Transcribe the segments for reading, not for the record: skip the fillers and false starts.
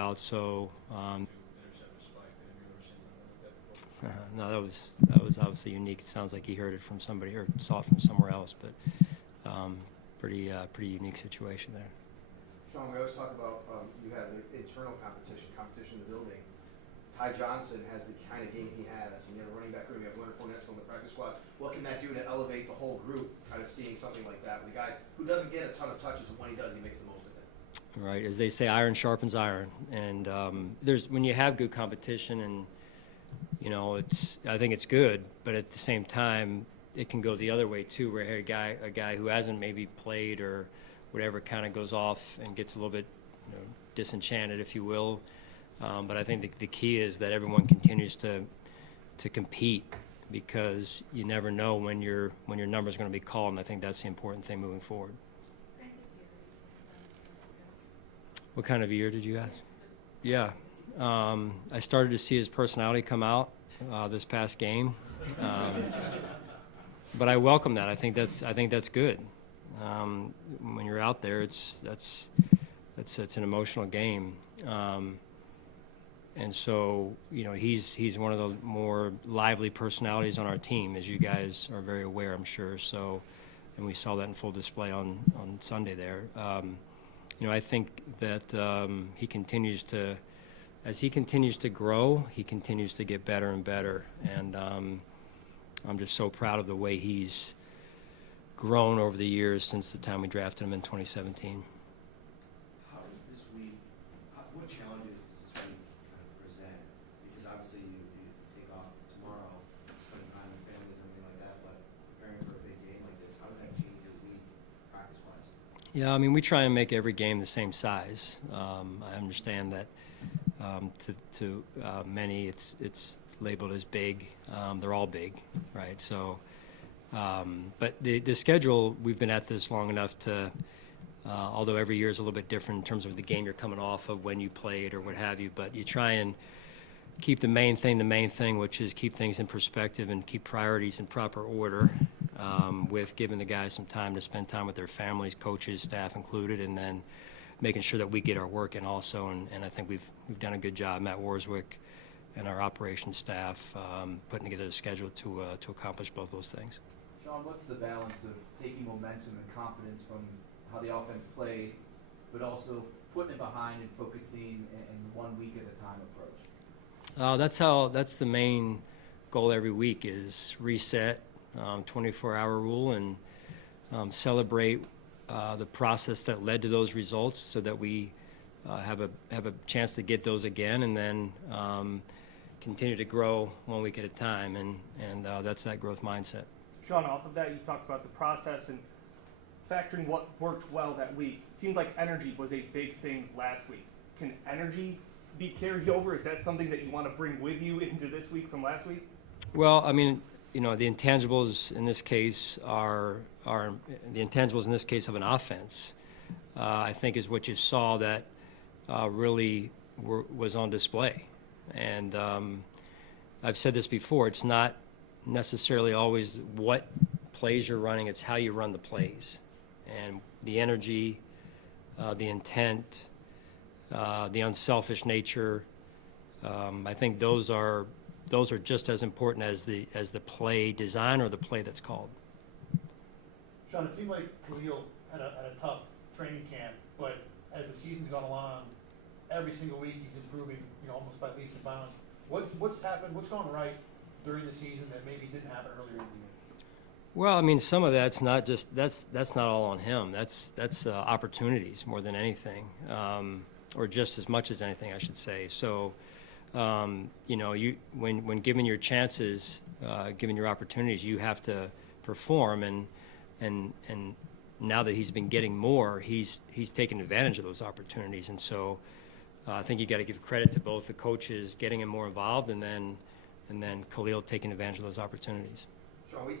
out. So no, that was obviously unique. It sounds like he heard it from somebody or saw it from somewhere else, but pretty unique situation there. Sean, we always talk about you have an internal competition in the building. Ty Johnson has the kind of game he has, and you have a running back room. You have Leonard Fournette on the practice squad. What can that do to elevate the whole group? Kind of seeing something like that with a guy who doesn't get a ton of touches, and when he does, he makes the most of it. Right, as they say, iron sharpens iron, and when you have good competition, and I think it's good, but at the same time, it can go the other way too, where a guy who hasn't maybe played or whatever kind of goes off and gets a little bit disenchanted, if you will. But I think the key is that everyone continues to compete, because you never know when your number is going to be called, and I think that's the important thing moving forward. What kind of year did you ask? Yeah. I started to see his personality come out this past game, but I welcome that. I think that's good. When you're out there, it's an emotional game, and so he's one of the more lively personalities on our team, as you guys are very aware, I'm sure. So, and we saw that in full display on Sunday there. I think that he continues to. As he continues to grow, he continues to get better and better, and I'm just so proud of the way he's grown over the years since the time we drafted him in 2017. How is this week, what challenges does this week kind of present? Because obviously you take off tomorrow, spending time with families and everything like that, but preparing for a big game like this, how does that change your week practice-wise? Yeah, I mean, we try and make every game the same size. I understand that to many it's labeled as big. They're all big, right? So, but the schedule, we've been at this long enough to, although every year is a little bit different in terms of the game you're coming off of, when you played or what have you, but you try and keep the main thing, which is keep things in perspective and keep priorities in proper order, with giving the guys some time to spend time with their families, coaches, staff included, and then making sure that we get our work in also. And I think we've done a good job, Matt Warswick and our operations staff, putting together a schedule to accomplish both those things. Sean, what's the balance of taking momentum and confidence from how the offense played, but also putting it behind and focusing in 1 week at a time approach? That's the main goal every week, is reset, 24-hour rule, and celebrate the process that led to those results, so that we have a chance to get those again, and then continue to grow 1 week at a time, and that's that growth mindset. Sean, off of that, you talked about the process and factoring what worked well that week. It seemed like energy was a big thing last week. Can energy be carried over? Is that something that you want to bring with you into this week from last week? Well, I mean, the intangibles in this case are the intangibles in this case of an offense. I think is what you saw that really was on display, and I've said this before. It's not necessarily always what plays you're running; it's how you run the plays, and the energy, the intent, the unselfish nature. I think those are just as important as the play design or the play that's called. Sean, it seemed like Khalil had a tough training camp, but as the season's gone along, every single week he's improving, almost by leaps and bounds. What's happened? What's gone right during the season that maybe didn't happen earlier in the year? Well, I mean, some of that's not just that's not all on him. That's opportunities more than anything, or just as much as anything, I should say. So, you when given your chances, given your opportunities, you have to perform, and now that he's been getting more, he's taken advantage of those opportunities, and so I think you got to give credit to both the coaches getting him more involved, and then Khalil taking advantage of those opportunities. Sean,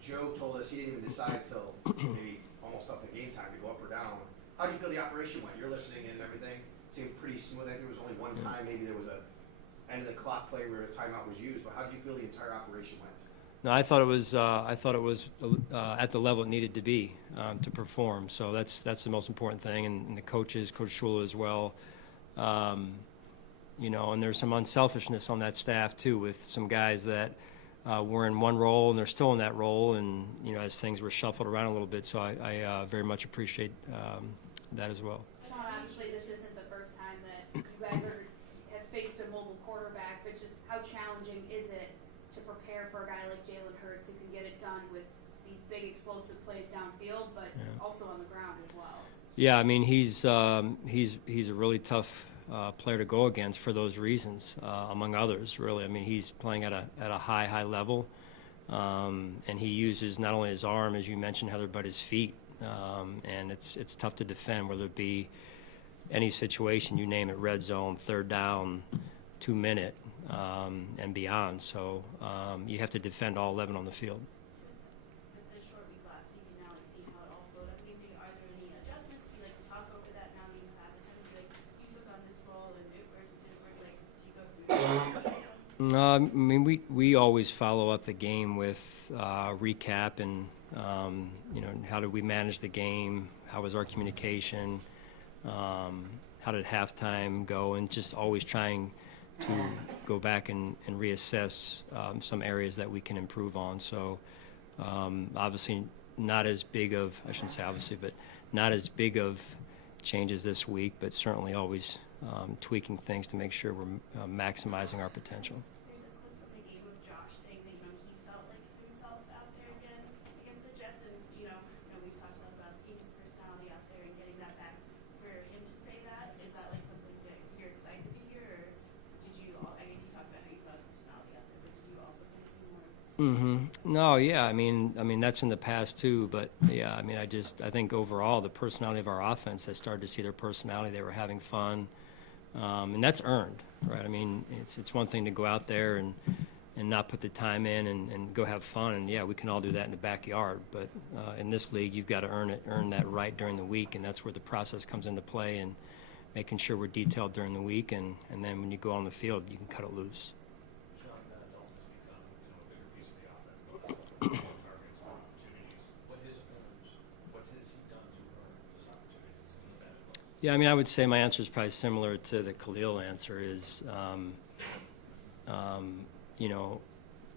Joe told us he didn't even decide till maybe almost up to game time to go up or down. How did you feel the operation went? You're listening in and everything. Seemed pretty smooth. I think there was only one time maybe there was a end of the clock play where a timeout was used. But how did you feel the entire operation went? No, I thought it was at the level it needed to be to perform. So that's the most important thing. And the coaches, Coach Shula as well, And there's some unselfishness on that staff too, with some guys that were in one role and they're still in that role, and as things were shuffled around a little bit. So I very much appreciate that as well. Sean, obviously this isn't the first time that you guys have faced a mobile quarterback, but just how challenging is it to prepare for a guy like Jalen Hurts who can get it done with these big explosive plays downfield, but also on the ground as well? Yeah, I mean he's a really tough player to go against for those reasons, among others. Really, I mean he's playing at a high level, and he uses not only his arm, as you mentioned, Heather, but his feet. And it's tough to defend, whether it be any situation, you name it, red zone, third down, 2 minute, and beyond. So you have to defend all 11 on the field. With the short week last week, and now see how it all flowed. I mean, are there any adjustments? Do you like to talk over that now that you have the time? Like you took on this role and it worked, didn't work. Like do you go through? I mean, we always follow up the game with recap and, how did we manage the game? How was our communication? How did halftime go? And just always trying to go back and reassess some areas that we can improve on. So obviously not as big of, I shouldn't say obviously, but not as big of changes this week, but certainly always tweaking things to make sure we're maximizing our potential. There's a clip from the game of Josh saying that he felt like himself out there again against the Jets, and we've talked about seeing his personality out there and getting that back. For him to say that, is that like something that you're excited to hear, or did you? I guess you talked about how you saw his personality out there, but did you also kind of see more? No, yeah, I mean that's in the past too, but yeah, I mean I think overall the personality of our offense has started to see their personality. They were having fun, and that's earned, right? I mean it's one thing to go out there and not put the time in and go have fun, and yeah, we can all do that in the backyard, but in this league you've got to earn that right during the week, and that's where the process comes into play, and making sure we're detailed during the week, and then when you go on the field you can cut it loose. Sean, Dalton's become a bigger piece of the offense the last couple of targets, opportunities. What has he done to earn those opportunities? Those added looks? Yeah, I mean, I would say my answer is probably similar to the Khalil answer is,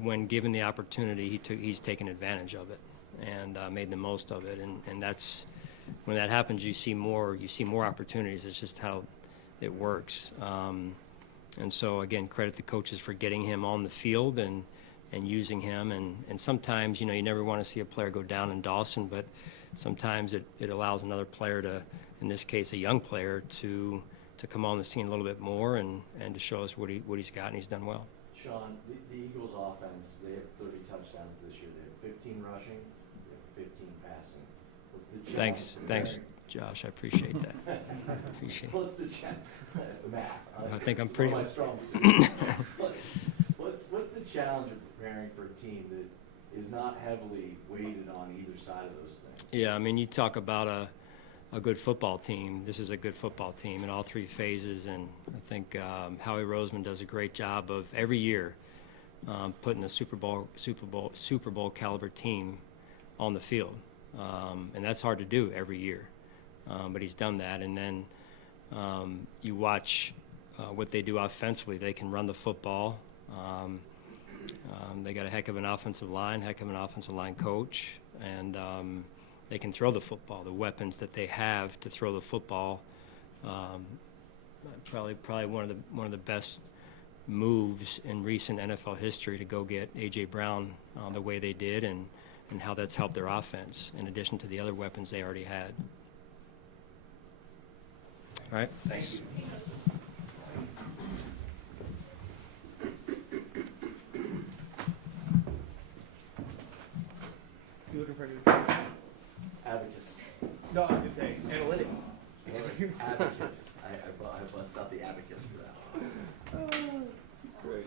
when given the opportunity, he's taken advantage of it and made the most of it. And that's, when that happens, you see more opportunities. It's just how it works. And so, again, credit the coaches for getting him on the field and using him. And sometimes, you never want to see a player go down in Dawson, but sometimes it allows another player to, in this case, a young player, to come on the scene a little bit more and to show us what he's got, and he's done well. Sean, the Eagles' offense, they have 30 touchdowns this year. They have 15 rushing, they have 15 passing. What's the challenge? Thanks, Josh. I appreciate that. What's the challenge? Math. I think I'm It's pretty. one of my strong suits. What's the challenge of preparing for a team that is not heavily weighted on either side of those things? Yeah, I mean, you talk about a good football team. This is a good football team in all three phases, and I think Howie Roseman does a great job of every year putting a Super Bowl caliber team on the field, and that's hard to do every year, but he's done that. And then you watch what they do offensively. They can run the football. They got a heck of an offensive line coach, and they can throw the football. The weapons that they have to throw the football, probably one of the best moves in recent NFL history to go get A.J. Brown the way they did, and how that's helped their offense in addition to the other weapons they already had. All right, thanks. You looking for a new job? Abacus. No, I was gonna say analytics. Abacus. I bust out the abacus for that one. Great.